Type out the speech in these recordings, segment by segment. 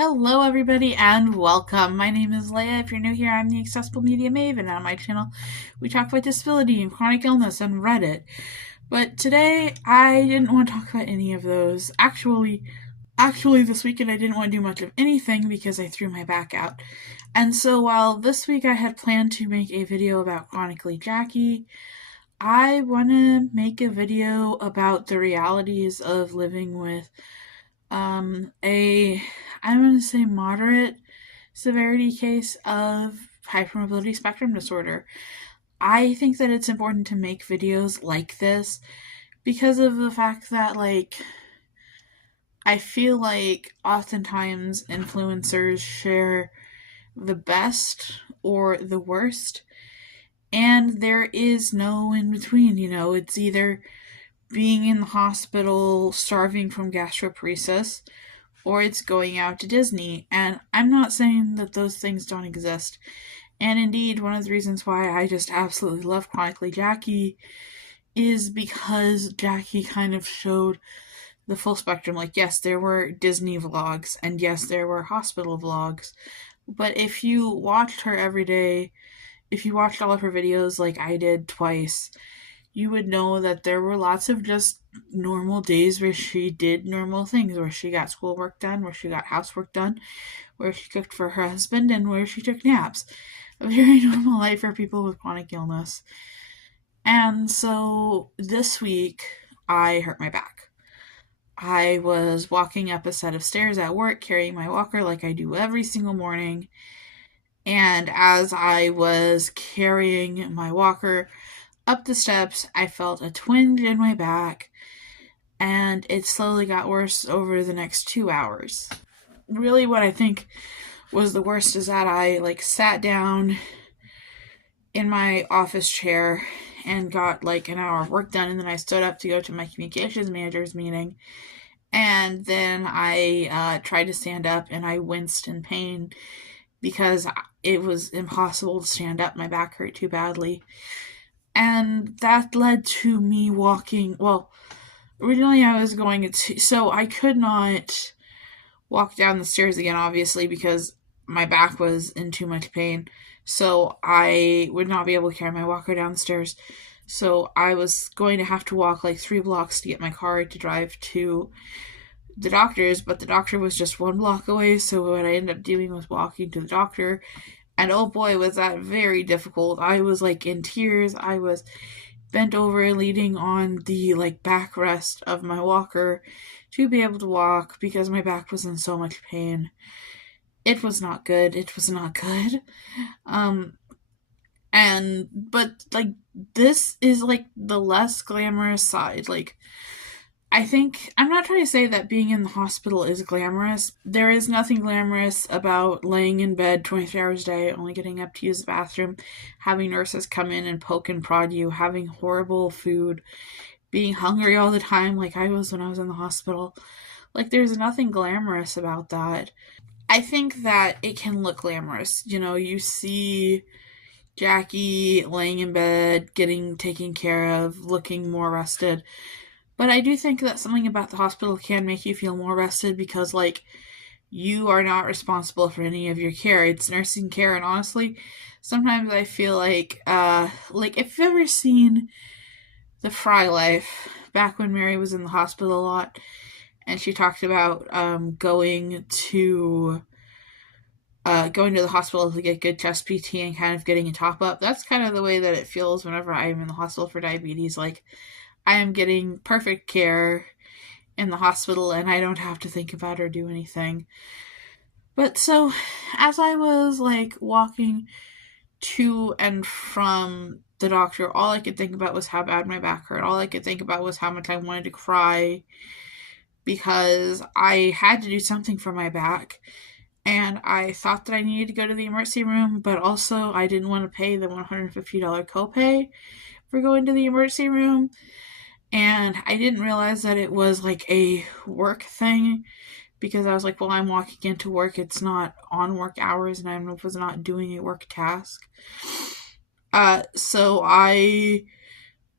Hello, everybody, and welcome. My name is Leia. If you're new here, I'm the Accessible Media Maven, and on my channel, we talk about disability and chronic illness and Reddit. But today, I didn't want to talk about any of those. Actually, this weekend, I didn't want to do much of anything because I threw my back out. And so, while this week I had planned to make a video about Chronically Jackie, I want to make a video about the realities of living with I'm going to say moderate severity case of hypermobility spectrum disorder. I think that it's important to make videos like this because of the fact that, I feel like oftentimes influencers share the best or the worst, and there is no in between. It's either being in the hospital starving from gastroparesis or it's going out to Disney. And I'm not saying that those things don't exist. And indeed, one of the reasons why I just absolutely love Chronically Jackie is because Jackie kind of showed the full spectrum. Like, yes, there were Disney vlogs, and yes, there were hospital vlogs. But if you watched her every day, if you watched all of her videos like I did twice, you would know that there were lots of just normal days where she did normal things, where she got schoolwork done, where she got housework done, where she cooked for her husband, and where she took naps. A very normal life for people with chronic illness. And so this week, I hurt my back. I was walking up a set of stairs at work, carrying my walker like I do every single morning. And as I was carrying my walker up the steps, I felt a twinge in my back, and it slowly got worse over the next 2 hours. Really, what I think was the worst is that I sat down in my office chair and got an hour of work done, and then I stood up to go to my communications manager's meeting, and then I tried to stand up and I winced in pain because it was impossible to stand up. My back hurt too badly. And that led to me walking. Well, originally I was going to. So I could not walk down the stairs again, obviously, because my back was in too much pain. So I would not be able to carry my walker downstairs. So I was going to have to walk 3 blocks to get my car to drive to the doctor's, but the doctor was just 1 block away. So what I ended up doing was walking to the doctor. And oh boy, was that very difficult. I was in tears. I was bent over, leaning on the backrest of my walker to be able to walk because my back was in so much pain. It was not good. It was not good. But this is the less glamorous side. I think, I'm not trying to say that being in the hospital is glamorous. There is nothing glamorous about laying in bed 23 hours a day, only getting up to use the bathroom, having nurses come in and poke and prod you, having horrible food, being hungry all the time like I was when I was in the hospital. There's nothing glamorous about that. I think that it can look glamorous. You see Jackie laying in bed, getting taken care of, looking more rested. But I do think that something about the hospital can make you feel more rested because, you are not responsible for any of your care. It's nursing care, and honestly, sometimes I feel if you've ever seen The Fry Life, back when Mary was in the hospital a lot, and she talked about going to the hospital to get good chest PT and kind of getting a top up. That's kind of the way that it feels whenever I'm in the hospital for diabetes. I am getting perfect care in the hospital and I don't have to think about or do anything. But so, as I was walking to and from the doctor, all I could think about was how bad my back hurt. All I could think about was how much I wanted to cry because I had to do something for my back. And I thought that I needed to go to the emergency room, but also I didn't want to pay the $150 copay for going to the emergency room. And I didn't realize that it was a work thing because I was well, I'm walking into work. It's not on work hours and I was not doing a work task. So I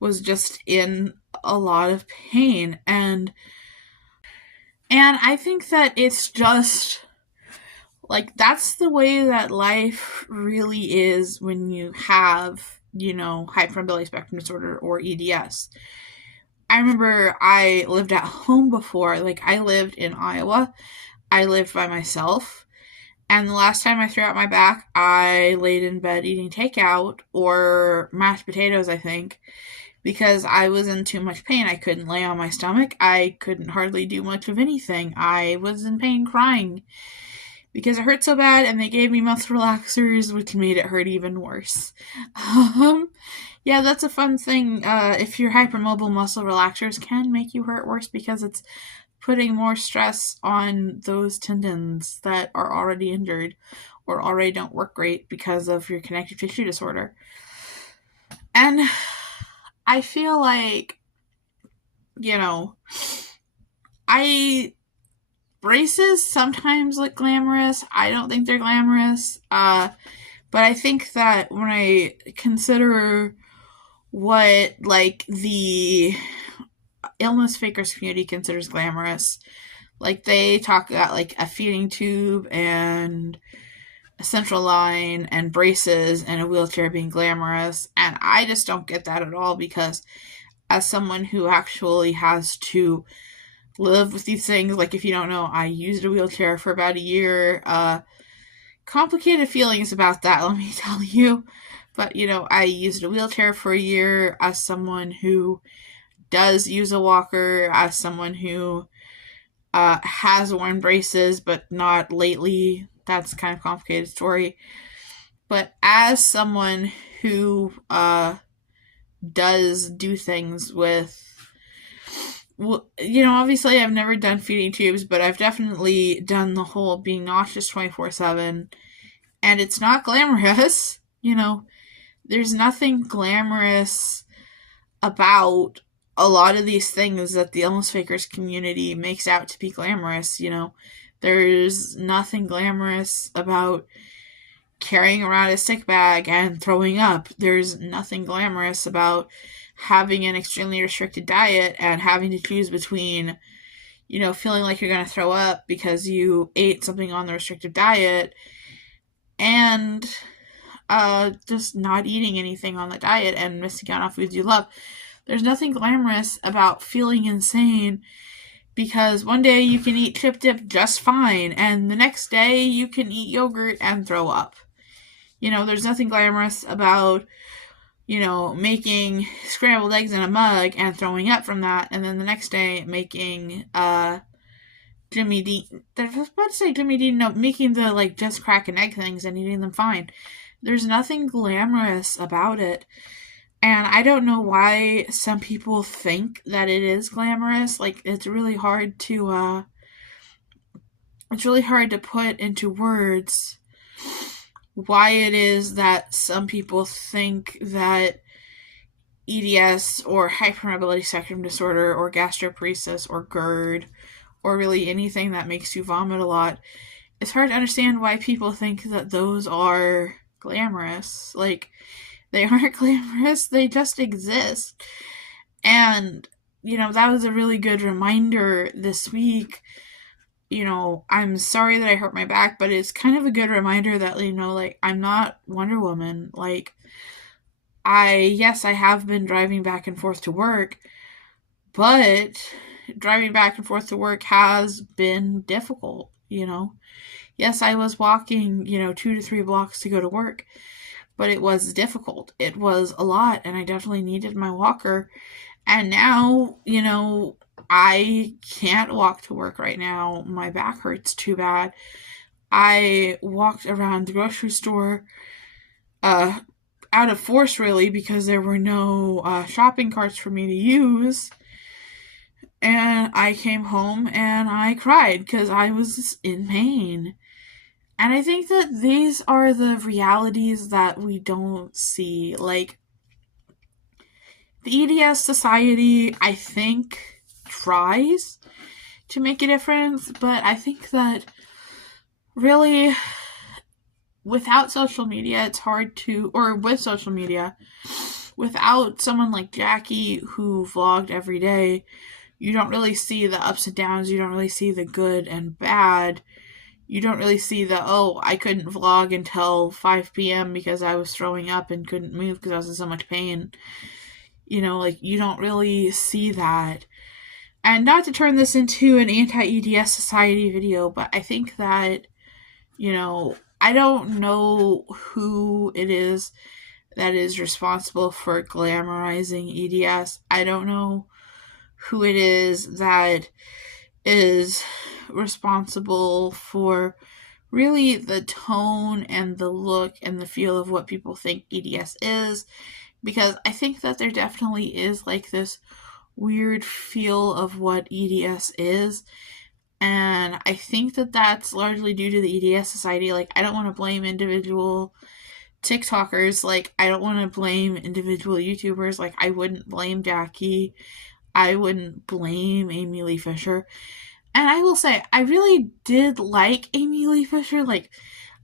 was just in a lot of pain. And I think that it's just Like, that's the way that life really is when you have, hypermobility spectrum disorder or EDS. I remember I lived at home before. Like, I lived in Iowa. I lived by myself. And the last time I threw out my back, I laid in bed eating takeout or mashed potatoes, I think, because I was in too much pain. I couldn't lay on my stomach. I couldn't hardly do much of anything. I was in pain crying because it hurt so bad, and they gave me muscle relaxers, which made it hurt even worse. Yeah, that's a fun thing. If you're hypermobile, muscle relaxers can make you hurt worse because it's putting more stress on those tendons that are already injured or already don't work great because of your connective tissue disorder. And I feel like, braces sometimes look glamorous. I don't think they're glamorous. But I think that when I consider what, like, the illness fakers community considers glamorous, like, they talk about, like, a feeding tube and a central line and braces and a wheelchair being glamorous. And I just don't get that at all, because as someone who actually has to live with these things, like, if you don't know, I used a wheelchair for about a year. Complicated feelings about that, let me tell you. But, I used a wheelchair for a year as someone who does use a walker, as someone who has worn braces, but not lately. That's kind of a complicated story. But as someone who does do things with, obviously I've never done feeding tubes, but I've definitely done the whole being nauseous 24/7, and it's not glamorous. There's nothing glamorous about a lot of these things that the illness fakers community makes out to be glamorous. There's nothing glamorous about carrying around a sick bag and throwing up. There's nothing glamorous about having an extremely restricted diet and having to choose between, feeling like you're going to throw up because you ate something on the restricted diet and just not eating anything on the diet and missing out on foods you love. There's nothing glamorous about feeling insane because one day you can eat chip dip just fine and the next day you can eat yogurt and throw up. There's nothing glamorous about, making scrambled eggs in a mug and throwing up from that, and then the next day making Jimmy Dean. I was about to say Jimmy Dean. No, making the just crack an egg things and eating them fine. There's nothing glamorous about it. And I don't know why some people think that it is glamorous. It's really hard to put into words why it is that some people think that EDS or hypermobility spectrum disorder or gastroparesis or GERD or really anything that makes you vomit a lot, it's hard to understand why people think that those are glamorous. They aren't glamorous, they just exist. And, that was a really good reminder this week. I'm sorry that I hurt my back, but it's kind of a good reminder that, I'm not Wonder Woman. I have been driving back and forth to work, but driving back and forth to work has been difficult, Yes, I was walking, 2 to 3 blocks to go to work, but it was difficult. It was a lot, and I definitely needed my walker. And now, I can't walk to work right now. My back hurts too bad. I walked around the grocery store out of force, really, because there were no shopping carts for me to use. And I came home and I cried because I was in pain. And I think that these are the realities that we don't see. The EDS Society, I think, tries to make a difference, but I think that really, without social media, it's hard to, or with social media, without someone like Jackie who vlogged every day, you don't really see the ups and downs, you don't really see the good and bad, You don't really see the, oh, I couldn't vlog until 5 p.m. because I was throwing up and couldn't move because I was in so much pain. You know, like, you don't really see that. And not to turn this into an anti-EDS society video, but I think that, you know, I don't know who it is that is responsible for glamorizing EDS. I don't know who it is that is responsible for really the tone and the look and the feel of what people think EDS is, because I think that there definitely is like this weird feel of what EDS is. And I think that that's largely due to the EDS society. Like, I don't want to blame individual TikTokers. Like, I don't want to blame individual YouTubers. Like, I wouldn't blame Jackie. I wouldn't blame Amy Lee Fisher. And I will say, I really did like Amy Lee Fisher. Like,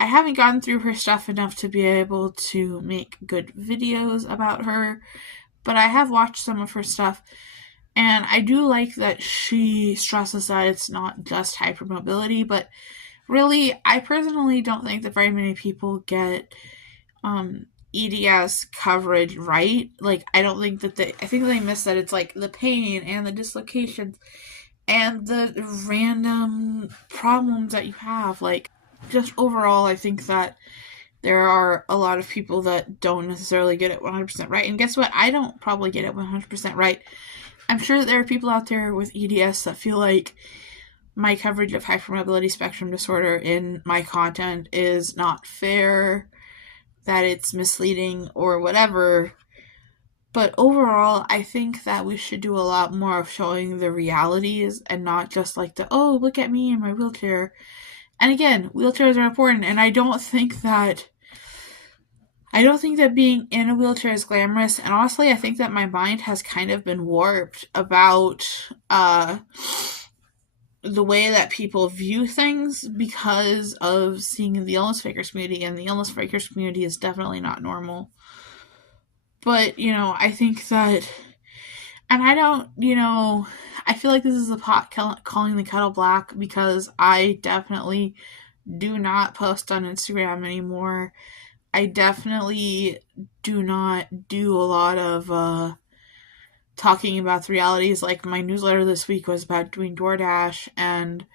I haven't gotten through her stuff enough to be able to make good videos about her, but I have watched some of her stuff. And I do like that she stresses that it's not just hypermobility, but really, I personally don't think that very many people get EDS coverage right. Like, I don't think that I think they miss that it's like the pain and the dislocations and the random problems that you have. Like, just overall, I think that there are a lot of people that don't necessarily get it 100% right. And guess what? I don't probably get it 100% right. I'm sure that there are people out there with EDS that feel like my coverage of hypermobility spectrum disorder in my content is not fair, that it's misleading, or whatever. But overall, I think that we should do a lot more of showing the realities and not just like the, oh, look at me in my wheelchair. And again, wheelchairs are important, and I don't think that being in a wheelchair is glamorous. And honestly, I think that my mind has kind of been warped about the way that people view things because of seeing the illness fakers community, and the illness fakers community is definitely not normal. But, you know, I think that, and I don't, you know, I feel like this is a pot calling the kettle black, because I definitely do not post on Instagram anymore. I definitely do not do a lot of talking about the realities. Like, my newsletter this week was about doing DoorDash, and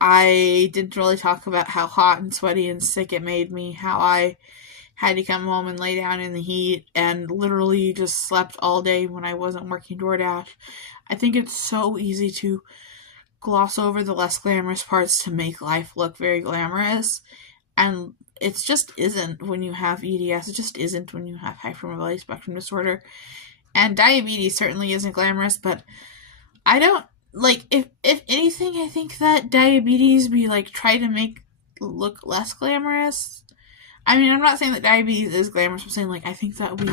I didn't really talk about how hot and sweaty and sick it made me, how I had to come home and lay down in the heat and literally just slept all day when I wasn't working DoorDash. I think it's so easy to gloss over the less glamorous parts to make life look very glamorous. And it just isn't when you have EDS. It just isn't when you have hypermobility spectrum disorder. And diabetes certainly isn't glamorous, but I don't, like, if anything, I think that diabetes we, like, try to make look less glamorous. I mean, I'm not saying that diabetes is glamorous. I'm saying, like, I think that we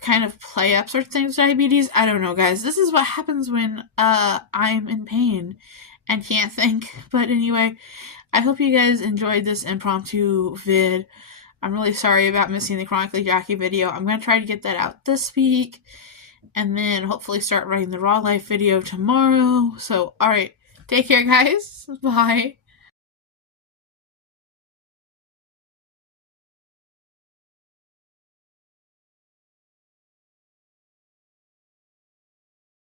kind of play up certain things with diabetes. I don't know, guys. This is what happens when I'm in pain and can't think. But anyway, I hope you guys enjoyed this impromptu vid. I'm really sorry about missing the Chronically Jackie video. I'm going to try to get that out this week, and then hopefully start writing the Raw Life video tomorrow. So, alright. Take care, guys. Bye.